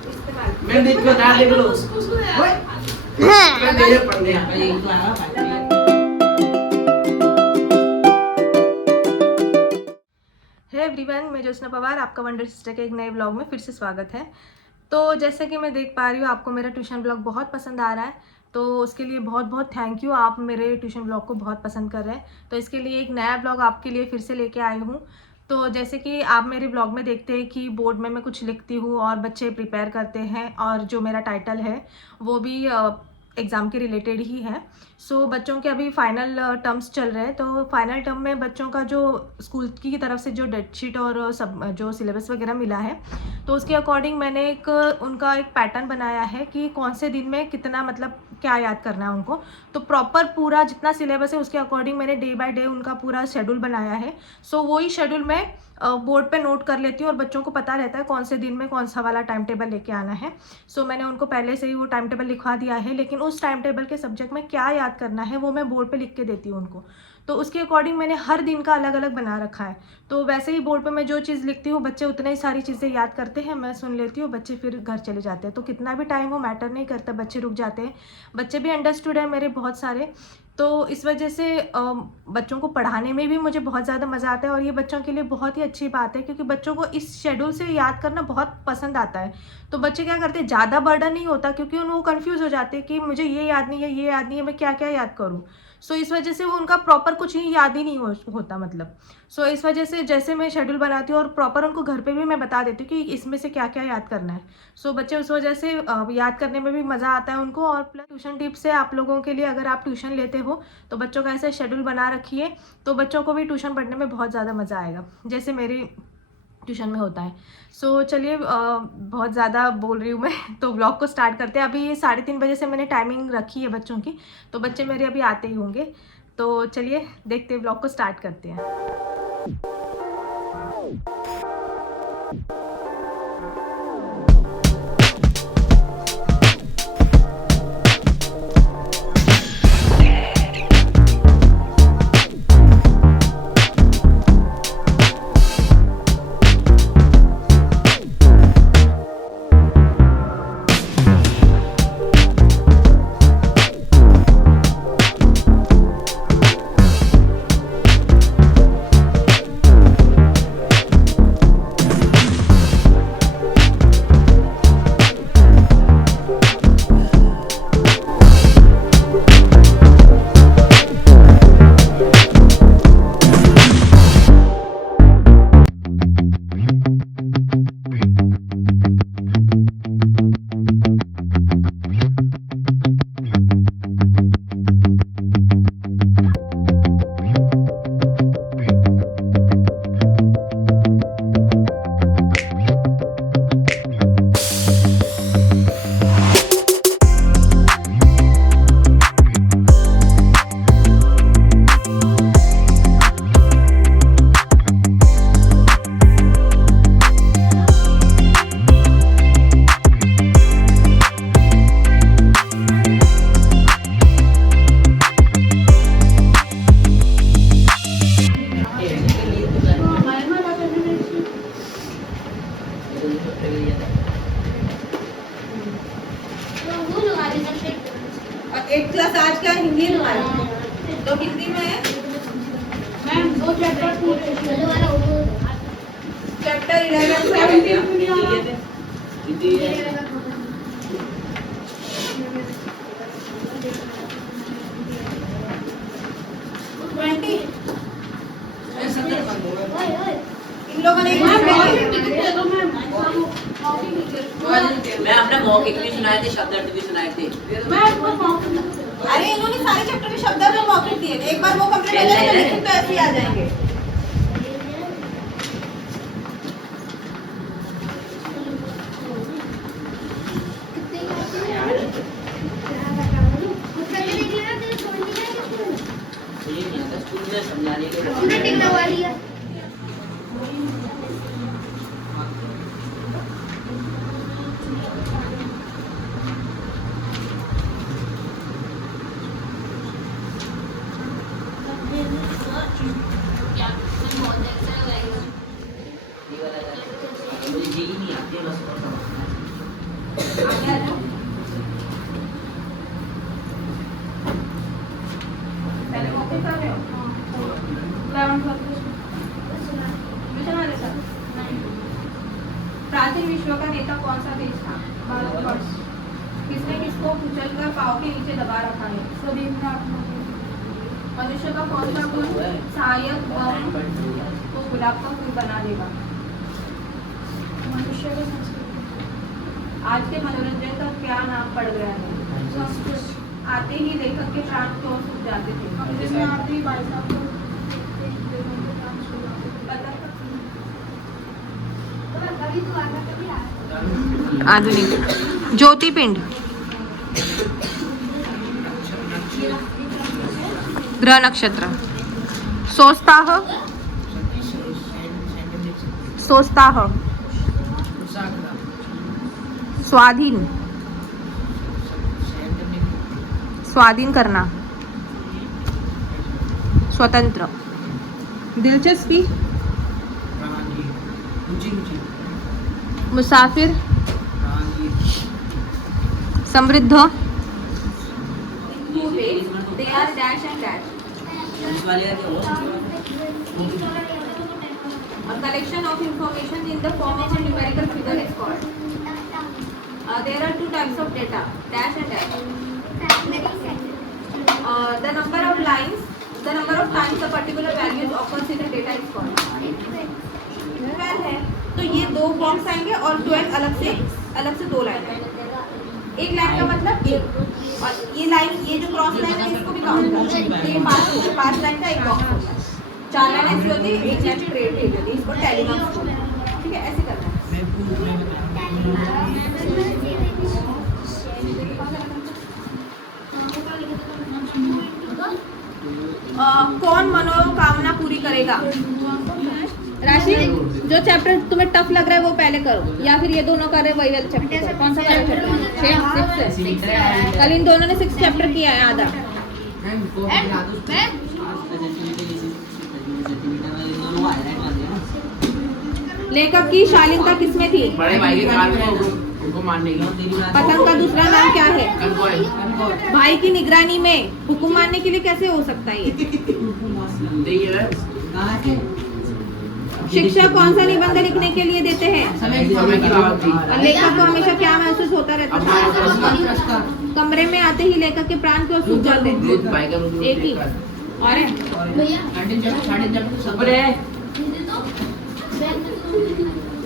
मैं देख को ना देख लो मैं मेरे पढ़ने आ गई तो आया हे एवरीवन, मैं ज्योत्सना पवार, आपका वंडर सिस्टर के एक नए ब्लॉग में फिर से स्वागत है। तो जैसे कि मैं देख पा रही हूँ आपको मेरा ट्यूशन ब्लॉग बहुत पसंद आ रहा है, तो उसके लिए बहुत बहुत थैंक यू। आप मेरे ट्यूशन ब्लॉग को बहुत पसंद कर रहे हैं, तो इसके लिए एक नया ब्लॉग आपके लिए फिर से लेके आई हूँ। तो जैसे कि आप मेरे ब्लॉग में देखते हैं कि बोर्ड में मैं कुछ लिखती हूँ और बच्चे प्रिपेयर करते हैं, और जो मेरा टाइटल है वो भी एग्ज़ाम के रिलेटेड ही है। सो बच्चों के अभी फाइनल टर्म्स चल रहे हैं, तो फाइनल टर्म में बच्चों का जो स्कूल की तरफ से जो डेट शीट और सब जो सिलेबस वगैरह मिला है, तो उसके अकॉर्डिंग मैंने उनका एक पैटर्न बनाया है कि कौन से दिन में कितना मतलब क्या याद करना है उनको। तो प्रॉपर पूरा जितना सिलेबस है उसके अकॉर्डिंग मैंने डे बाय डे उनका पूरा शेड्यूल बनाया है। सो वही शेड्यूल मैं बोर्ड पे नोट कर लेती हूँ और बच्चों को पता रहता है कौन से दिन में कौन सा वाला टाइम टेबल लेके आना है। सो मैंने उनको पहले से ही वो टाइम टेबल लिखवा दिया है, लेकिन उस टाइम टेबल के सब्जेक्ट में क्या याद करना है वो मैं बोर्ड पे लिख के देती हूँ उनको। तो उसके अकॉर्डिंग मैंने हर दिन का अलग अलग बना रखा है। तो वैसे ही बोर्ड पे मैं जो चीज़ लिखती हूँ बच्चे उतनी ही सारी चीज़ें याद करते हैं, मैं सुन लेती हूँ, बच्चे फिर घर चले जाते हैं। तो कितना भी टाइम हो मैटर नहीं करता, बच्चे रुक जाते हैं। बच्चे भी अंडरस्टूड है मेरे बहुत सारे। तो इस वजह से बच्चों को पढ़ाने में भी मुझे बहुत ज़्यादा मज़ा आता है, और ये बच्चों के लिए बहुत ही अच्छी बात है क्योंकि बच्चों को इस शेड्यूल से याद करना बहुत पसंद आता है। तो बच्चे क्या करते हैं, ज़्यादा बर्डन नहीं होता क्योंकि वो कन्फ्यूज़ हो जाते हैं कि मुझे ये याद नहीं है, ये याद नहीं है, मैं क्या क्या याद करूँ। सो इस वजह से वो उनका प्रॉपर कुछ ही याद ही नहीं होता मतलब। सो इस वजह से जैसे मैं शेड्यूल बनाती हूँ और प्रॉपर उनको घर पे भी मैं बता देती हूँ कि इसमें से क्या क्या याद करना है। सो बच्चे उस वजह से याद करने में भी मज़ा आता है उनको। और प्लस ट्यूशन टिप्स है आप लोगों के लिए, अगर आप ट्यूशन लेते हो तो बच्चों का ऐसे शेड्यूल बना रखिए, तो बच्चों को भी ट्यूशन पढ़ने में बहुत ज़्यादा मज़ा आएगा जैसे मेरी ट्यूशन में होता है। सो चलिए बहुत ज़्यादा बोल रही हूँ मैं तो ब्लॉग को स्टार्ट करते हैं। अभी 3:30 बजे से मैंने टाइमिंग रखी है बच्चों की, तो बच्चे मेरे अभी आते ही होंगे। तो चलिए देखते हैं, ब्लॉग को स्टार्ट करते हैं। एक क्लास आज का हिंदी है हमारी, तो हिंदी में मैम 2 चैप्टर चैप्टर 11 20 इन लोगों ने मैं अपना मौखिक भी सुनाए थे, शब्दार्थ भी सुनाए थे। अरे इन्होंने सारे चैप्टर के शब्द में मौखिक दिए, एक बार वो कंप्लीट हो जाएगा लेकिन तो ऐसे ही आ जाएंगे। स्कूल में समझाने के मुझे जी नहीं आती है बस। आगे आ जाओ। पहले मौके कर रहे हो? ट्यूशन वाले सर? प्राचीन विश्व का नेता कौन सा देश था? भारतवर्ष। किसने किसको कुचलकर पाँव के नीचे दबा रखा है? मनुष्य का कौन सा गुण सहायक बम को गुलाब का फूल बना देगा? मनुष्य का आज के मनोरंजन का क्या नाम पड़ गया है? आते ही लेखक के प्राण क्यों सूख जाते थे? आधुनिक ज्योतिपिंड, ग्रह नक्षत्र, सोस्ताह, सोस्ताह, स्वाधीन, स्वाधीन करना, स्वतंत्र, दिलचस्पी, मुसाफिर, समृद्ध, They are dash and dash. A collection of information in the form of a numerical figure is called. There are two types of data, dash and dash. The number of lines, the number of times a particular value is occurs in a data is called. 12 है, तो ये दो forms आएंगे और 12 अलग से दो line आएंगे। एक लाइन का मतलब एक, और ये लाइन, ये जो क्रॉस लाइन है इसको भी काउंट करना है। ये पांच लाइन का एक बॉक्स होता है। 4 लाइन ऐसी होती है, एक लाइन क्रिएट होती है, इसको टेलीग्राम बोलते हैं। ठीक है, ऐसे करना है। कौन मनोकामना पूरी करेगा? राशि, जो चैप्टर तुम्हें टफ लग रहा है वो पहले करो, या फिर ये दोनों कर रहे वही वाला चैप्टर करो। कौन सा वाला चैप्टर? 6 कल इन दोनों ने 6 चैप्टर किया है आधा। लेखक की शालीनता किसमें थी? बड़े भाई के कार में उनको मारने की। पतंग का दूसरा नाम क्या है? भाई की निगरानी में हुक्म मारने के लिए कैसे हो सकता है ये? शिक्षक कौन सा निबंध लिखने के लिए देते हैं? समय की पाबंदी। और लेखक को हमेशा क्या महसूस होता रहता है? कमरे में आते ही लेखक के प्राण क्यों सूख जाते हैं? एक ही और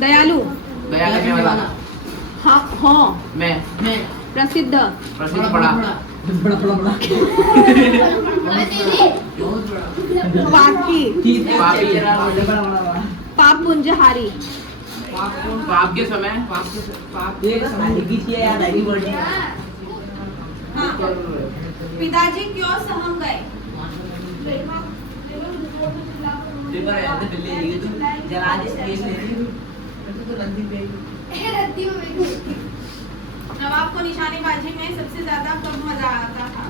दयालु, हाँ, मैं प्रसिद्ध बड़ा पाप पुंजहारी। पाप के समय पिताजी क्यों सहम गए? नवाब को निशानेबाजी में सबसे ज्यादा कब मजा आता था?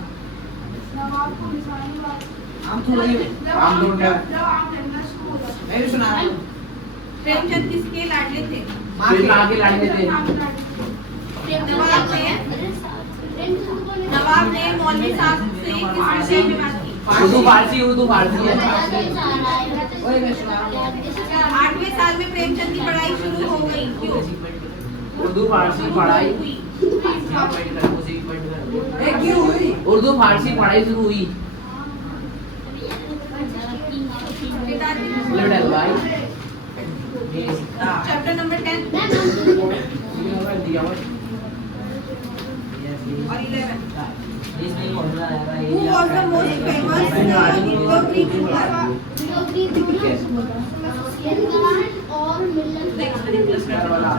प्रेमचंद किसके लाडले थे? नवाब ने मौलवी साहब से किस विषय में बात की? उर्दू फारसी 8वें साल में प्रेमचंद की पढ़ाई शुरू हो गई, क्यों? उर्दू फारसी पढ़ाई उर्दू फारसी पढ़ाई शुरू हुई। चैप्टर नंबर 10 और 11। Who was the most famous Greek ruler?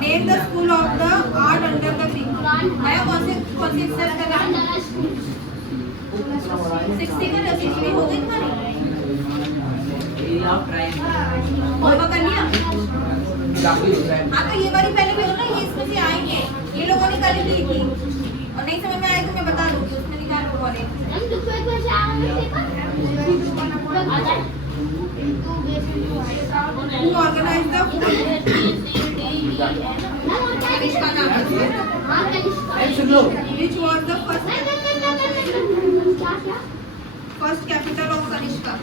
Name the school of the art under the Greek. मैं कौन सी एक्सेप्ट कर रहा हूँ? 60 का 60 में हो गई तुम्हारी? होमवर्क कर लिया? हाँ, तो ये वाली पहले भी हो ना, ये इसमें से आएंगे। ये लोगों ने कर ली थी और नहीं समझ में आए तो मैं बता दूंगी, उसमें निकाल लो वाले। Who organized the इसका नाम Which was the first capital of Kanishka?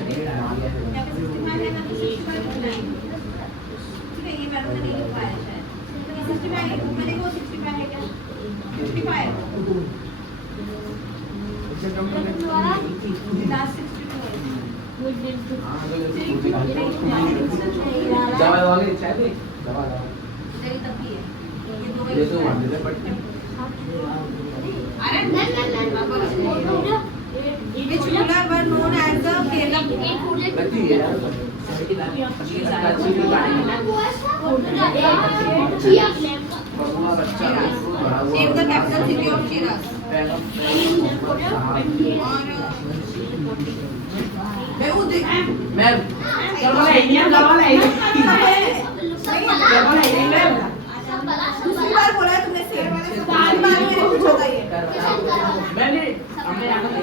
ये मैंने नहीं लिख पाया शायद। 65 है, मैंने को 65 है क्या? 65 last 62 Which ruler were known as the Kerala? Name the capital city of Shiraz. Ma'am दूसरी बार बोला है तुमने सेम बार बार मेरे पूछा था ये मैंने हमने यहाँ पर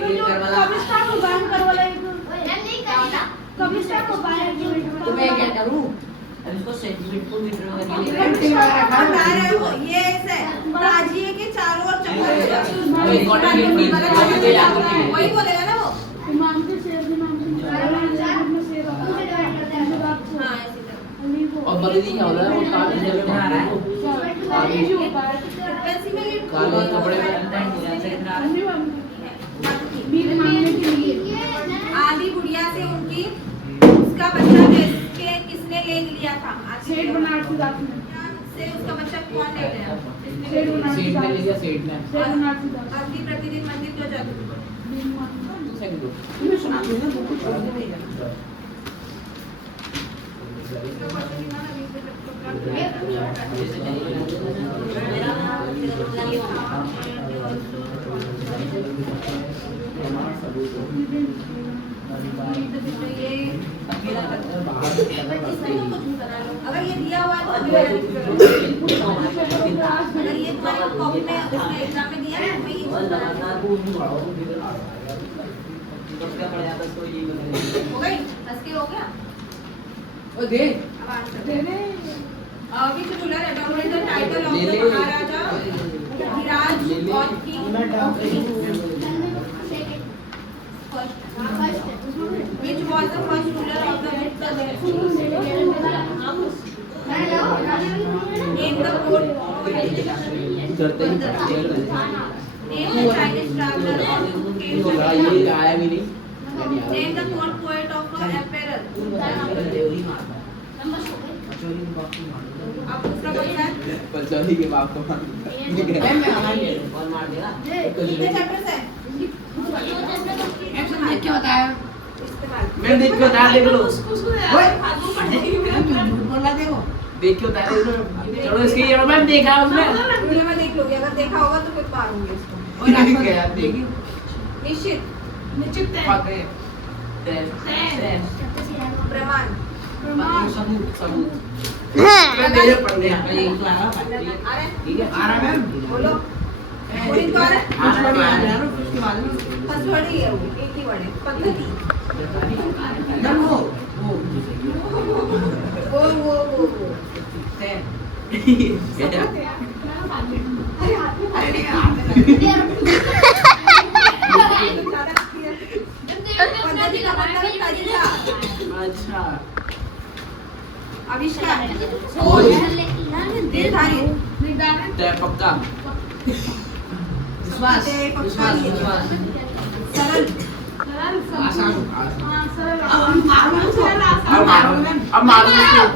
कमिश्नर को बांध कर बोला एक कमिश्नर को बांध तो मैं क्या करूँ इसको सेंटीमीटर मीटर बता रहे हो ये ऐसे ताजिए के चारों ओर चक्कर वही बोलेगा ना वो इमाम के शेर इमाम के और बगली क्या होता है वो काले जगह बना रहा है काले कपड़े पहनता है ऐसे कितना आधी गुड़िया से उनकी उसका बच्चा किसने ले लिया था शेर बनारसी दास ने से उसका बच्चा कौन ले गया शेर बनारसी सेठ ने दास ले लिया सेठ ने शेर बनारसी दास अगली प्रतिदिन मंदिर क्यों जाती थी सेकंड मैं सुना दूं ना बुक छोड़ दे अगर ये दिया हुआ है तो अगर ये तुम्हारे कॉपी में उसने एग्जाम में दिया है मैं ये हो गई बस के हो गया ओ दे अब answer which ruler adopted the title of the Maharaja Hiraj or King of Kings? Which was the first ruler of the Gupta dynasty? Name the court. Name the Chinese traveler who came to India. आया भी नहीं Name the court poet of apparel. अब दूसरा question patchouli के बाप को मार कौन मार देगा कितने चैप्टर्स है देख के बताया इस्तेमाल मैं देख के बता देख लो बोला देखो देख के बता दे चलो इसके ये मैम देखा उसने वीडियो में देख लोगे अगर देखा होगा तो फिर पारूंगी इसको और क्या देखी निश्चित पाते प्रमाण सबूत सबूत मेरे पढ़ने यहाँ पे एक तो आ रहा आ रहा है ठीक है आ रहा मैम बोलो बोलिंग तो आ रहा है उसके बाद में फर्स्ट वर्ड ही है वो एक ही वर्ड है पद्धति ना वो पद्धति का मतलब है तरीका अच्छा आविष्कार खोज निर्धारित तय पक्का विश्वास विश्वास विश्वास सरल आसान हां सरल अब मालूम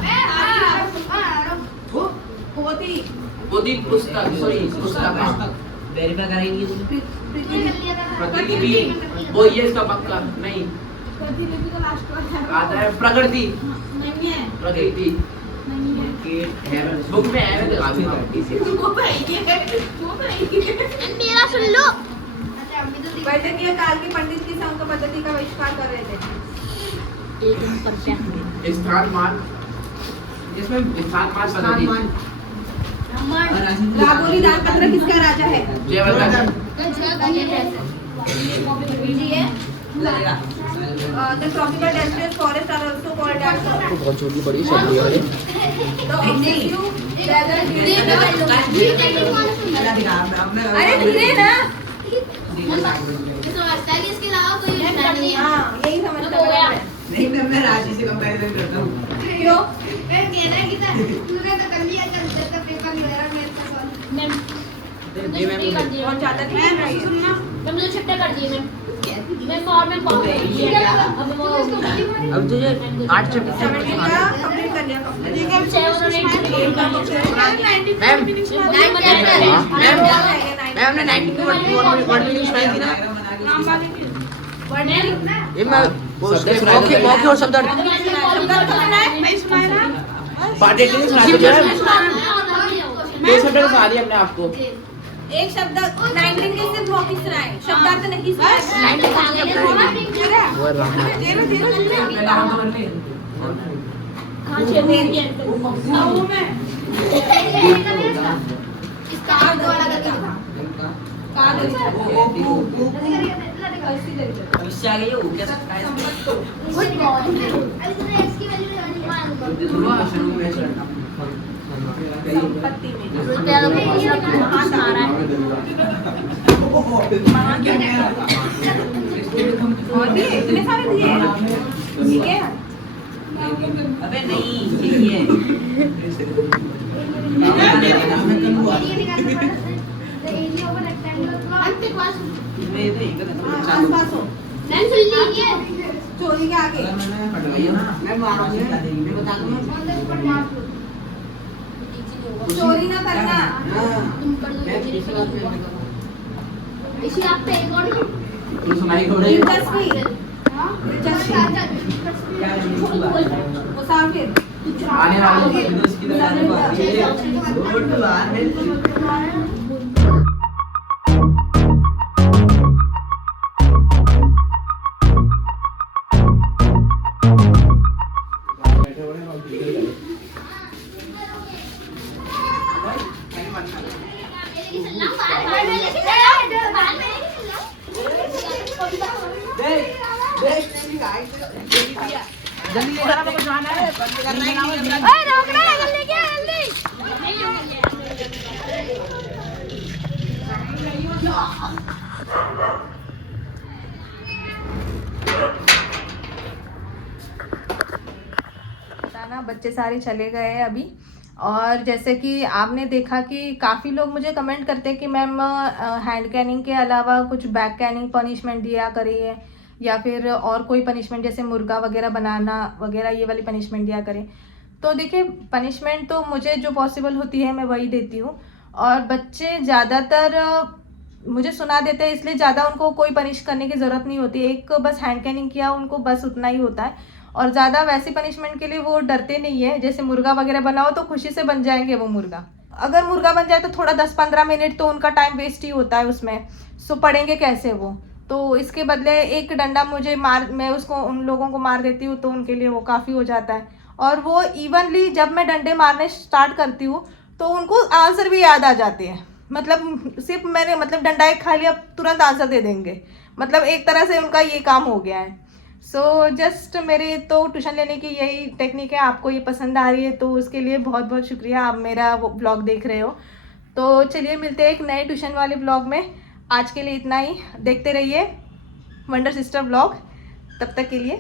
पोती बोधी पुस्तक सॉरी पुस्तक वेरीफाई करेंगे प्रतिलिपि वो ये इसका पक्का नहीं प्रतिलिपि का लास्ट वर्ड है आता है प्रकृति नहीं है प्रकृति नहीं है के है बुक में है तो काफी मेरा सुन लो वैदिक काल के पंडित किस अंक पद्धति का आविष्कार कर रहे थे स्थान मान इसमें स्थान मान पद्धति रागोली दानपत्र किसका राजा है जयवर्धन लीजिए the tropical desolate forests are also called as बहुत छोटी बड़ी शब्द है the अरे धीरे ना। समझता है कि इसके अलावा कोई विचार नहीं है। हाँ यही समझ तो हो गया। नहीं मैं राशि से कंपैरिजन करता हूँ। क्यों? मैं कहना है कि तूने तो कर लिया, चल तेरा पेपर नहीं होगा, मेरे पास और मैम ये मैं छुट्टी कर दी बहुत ज्यादा नहीं है ये। मैम मुझे छुट्टी कर दी मैम। मैं और मैं कॉल कर दी है। अब वो अब तुझे 8 चैप्टर कंप्लीट कर लिया कंप्लीट। मैम हमने 90 की वर्ड मीनिंग सुनाई थी ना। ये मैं मौके और शब्द नहीं सुनाया ना? पार्ट नहीं सुना दिया दो शब्द सुना दिया अपने आप को। एक शब्द 19 के सिर्फ मौखिक सुनाए, शब्दार्थ नहीं सुनाए। इसका आप दोबारा करके दिखा। इससे आगे ये हो क्या सकता है? Good morning. अरे तूने x की वैल्यू संपत्ति में और दिए इतने सारे दिए ठीक है। अबे नहीं चाहिए मैं ये तो एक आसपास हो मैम सुन लीजिए। चोरी के आगे मैं मारूंगी मैं बता दूंगा। चोरी ना करना। तुम कर दो इसी आप पे एक और तू सुनाई हो रही है दिलचस्पी मुसाफिर आने वाले वीडियोस की तरह आने वाली है रोड बाहर में जल्दी ये जरा कुछ आना है बंद करना है ओए रोकना है जल्दी क्या जल्दी। ना बच्चे सारे चले गए हैं अभी। और जैसे कि आपने देखा कि काफ़ी लोग मुझे कमेंट करते हैं कि मैम हैंड कैनिंग के अलावा कुछ बैक कैनिंग पनिशमेंट दिया करिए या फिर और कोई पनिशमेंट जैसे मुर्गा वगैरह बनाना वगैरह ये वाली पनिशमेंट दिया करें। तो देखिए पनिशमेंट तो मुझे जो पॉसिबल होती है मैं वही देती हूँ। और बच्चे ज़्यादातर मुझे सुना देते हैं इसलिए ज़्यादा उनको कोई पनिश करने की ज़रूरत नहीं होती। एक बस हैंड कैनिंग किया उनको बस उतना ही होता है। और ज़्यादा वैसी पनिशमेंट के लिए वो डरते नहीं है। जैसे मुर्गा वगैरह बनाओ तो खुशी से बन जाएंगे वो मुर्गा। अगर मुर्गा बन जाए तो थोड़ा 10-15 मिनट तो उनका टाइम वेस्ट ही होता है उसमें। सो पढ़ेंगे कैसे वो। तो इसके बदले एक डंडा मैं उसको उन लोगों को मार देती हूँ तो उनके लिए वो काफ़ी हो जाता है। और वो इवनली जब मैं डंडे मारने स्टार्ट करती हूँ तो उनको आंसर भी याद आ जाते हैं। मतलब सिर्फ मैंने डंडा एक खा लिया तुरंत आंसर दे देंगे। एक तरह से उनका ये काम हो गया है। सो जस्ट मेरे तो ट्यूशन लेने की यही टेक्निक है। आपको ये पसंद आ रही है तो उसके लिए बहुत बहुत शुक्रिया। आप मेरा वो ब्लॉग देख रहे हो। तो चलिए मिलते हैं एक नए ट्यूशन वाले ब्लॉग में। आज के लिए इतना ही। देखते रहिए वंडर सिस्टर ब्लॉग। तब तक के लिए